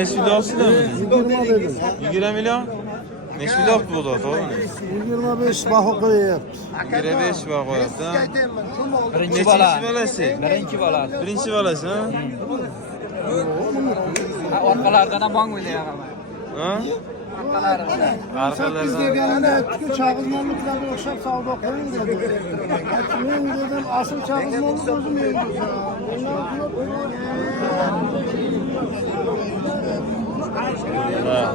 Neç videosu da mı? 20 dedim. 20 milyon? Neç video bu da doğru mu? 25 bakı koyuyor. 25 var koyaptı ha. Birinchi bola. balasi? Birinchi bola. Birinchi balasi ha? Orqalaridan ham bong o'ynayapman. Ha? Biz deganida aytdik chaqizmonliklarga o'xshab savdo qiling dedi. Men dedim asl chaqizmonlik o'zim endi. Ha.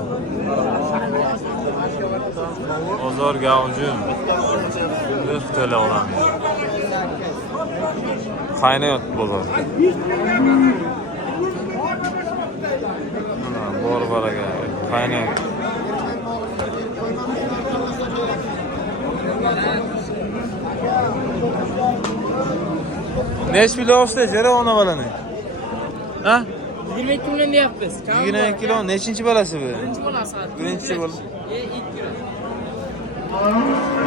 Bozor gavjum. 40 TL olan. Kaynayot bozor. Bor baraga kaynayot. Neç kilo olsa jere ona balani? Ha? 22 milyon deyapmiz. 22 kilo. Nechinchi balasi bu? Birinchi bolasi. Birinchi bola. İlk kilo.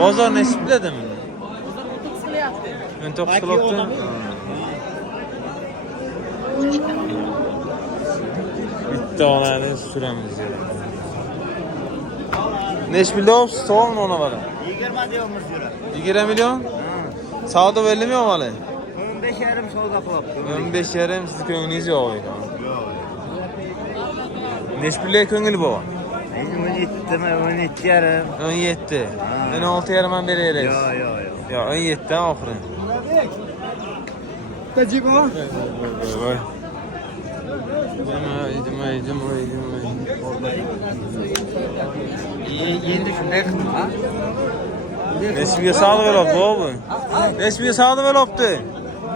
Bozor nechi biladimi? Bozor 30 qilyapti. 19 qilibdi. Bitta onani suramiz ya. Neç milyon so'm ona bala? 20 diyormuş yürü. 20 milyon? Savdo verilmiyor mu hali? 15 yarım solda kulaptı. 15 yarım siz köngünüz yok ekan. Neç pulga köngül bu? 17 mi 17 yarım. 17. Ben 6 yarımdan beri eres. Yo. Ya 17'den oxiri. Tajibo. Voy. Demay. Endi shunday qilma, ha? Neçmiga sağlı velopti bu? Neçmiga sağlı velopti?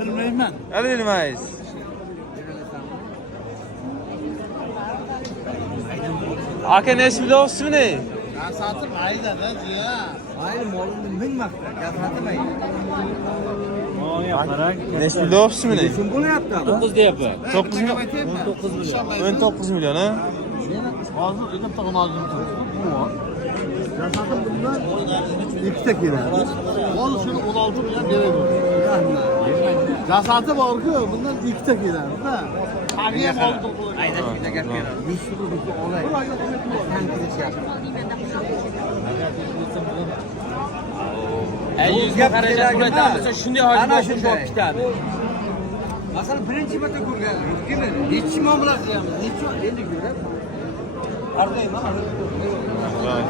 Bilmayman. Hadi bilmayız. Aka neç velopti mi? Satib ayda da jiya. Ayni molimni mingmaqta, gapirmayman. Neç velopti mi? Shun bo'lyapti. 9 deyapti. 9 milyon. 19 milyon ha? Hozir elim tag'in oldim. Jasatib bundan ikkita keladi. Hozir shuni 16 million beradi. Jasati bor-ku, bundan ikkita keladi-da. Tagiga oldi. Ayda shunday gap beradi. Nishni olay. Tan kirishyapti. Yuzga qarashga bo'ladi. Shunday Ana hojat shunday. bo'lib ketadi. Masalan, birinchi marta ko'rgan. Nechi muomala qilamiz? Nechi endi ko'radi? Ardayman. Vay.